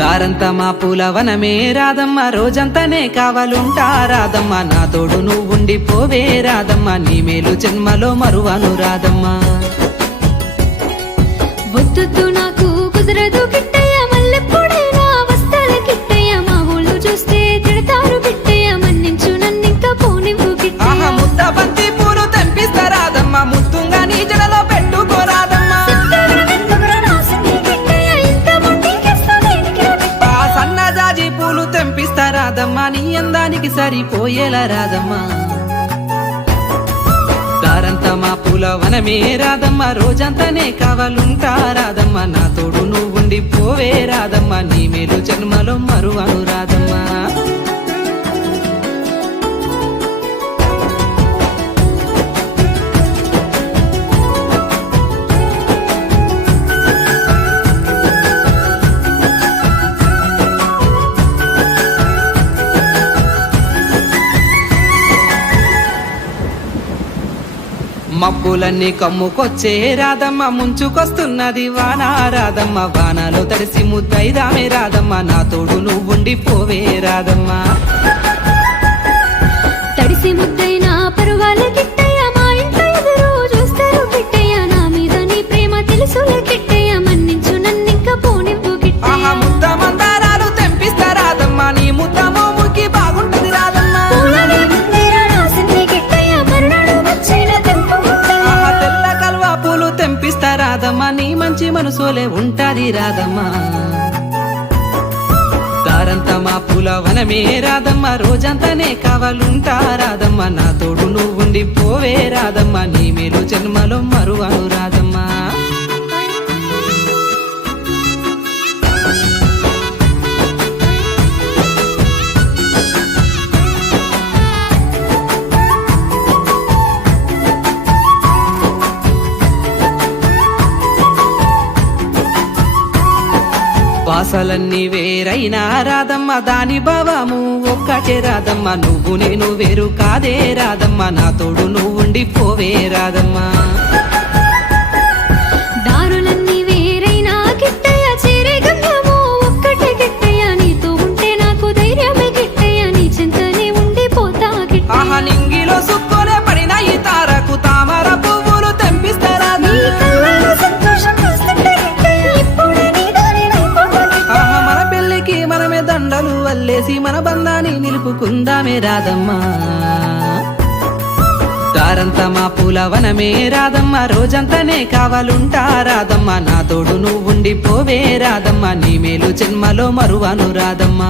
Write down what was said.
దారంతా మా పూలవనమే రాదమ్మ, రోజంతానే కావాలుంటా రాదమ్మ, నా తోడు నువ్వుండి పోవే రాదమ్మ, నీ మేలు జన్మలో మరువను రాదమ్మ. వద్దు నాకు కుదరదు గిట్టయ్య, మల్లెప్పుడైనా వస్తాల గిట్టయ్య, మా ఊళ్ళు చూస్తే తిడతారు గిట్టయ్య, మన్నించు నన్నింక పోనివ్వు గిట్టయ్య. ముద్ద బంతి పూలు తెంపిస్తా రాదమ్మ, ముత్తుంగా నీ జడలో పెట్టుకోరాదమ్మ. సన్నజాజి పూలు తెంపిస్తా రాదమ్మ, నీ అందానికి సరిపోయేలా రాదమ్మ. దారంతా మా పూలవనమే రాదమ్మ, రోజంతానే కావాలుంటా రాదమ్మ, నా తోడు నువ్వుండి పోవే రాదమ్మ, నీ మేలు జన్మలో మరువను రాదమ్మ. మబ్బులన్నీ కమ్ముకొచ్చే రాదమ్మ, ముంచుకొస్తున్నది వాన రాదమ్మ, వానలో తడిసి ముద్దైదామే రాదమ్మ, నా తోడు నువ్వుండి పోవే రాదమ్మ. తడిసి ముద్దైనా పరువాల గిట్టయ్య, మా ఇంట్లో ఎదురు చూస్తారు గిట్టయ్య, నా మీద నీ ప్రేమ తెలుసులే గిట్టయ్య, మన్నించు నన్నింక పోనివ్వు గిట్టయ్య. ముద్ద మందారాలు తెంపిస్తా రాదమ్మ, నీ ముద్ద మోముకి బాగుంటది రాదమ్మ. తెల్ల కల్వ పూలు తెంపిస్తా రాదమ్మ, నీ మంచి మనసులే ఉంటాది రాదమ్మ. దారంతా మా పూలవనమే రాదమ్మ, రోజంతానే కావాలుంటా రాదమ్మ, నా తోడు నువ్వుండి పోవే రాదమ్మ, నీ మేలు జన్మలో మరువను రాదమ్మ. వాసలన్నీ వేరైనా రాదమ్మ, దాని భావము ఒక్కటే రాదమ్మ, నువ్వు నేను వేరు కాదే రాదమ్మ, నా తోడు నువ్వుండి పోవే రాదమ్మ. దారులన్నీ వేరైనా గిట్టయ్య, చేరే గమ్యము ఒక్కటే గిట్టయ్య, నీతో ఉంటే నాకు ధైర్యమే గిట్టయ్య, నీ చింతనే ఉండిపోతా గిట్టయ్య. నింగిలో సుక్కోనే పడిన ఈ తారకు తామర పువ్వులు తెంపిస్తారా? మన పెళ్ళికి మనమే దండలు వల్లేసి మన బంధాన్ని నిలుపుకుందామే రాదమ్మా. దారంతా మా పూలవనమే రాదమ్మ, రోజంతానే కావాలుంటా రాదమ్మ, నా తోడు నువ్వుండి పోవే రాదమ్మ, నీ మేలు జన్మలో మరువను రాదమ్మ.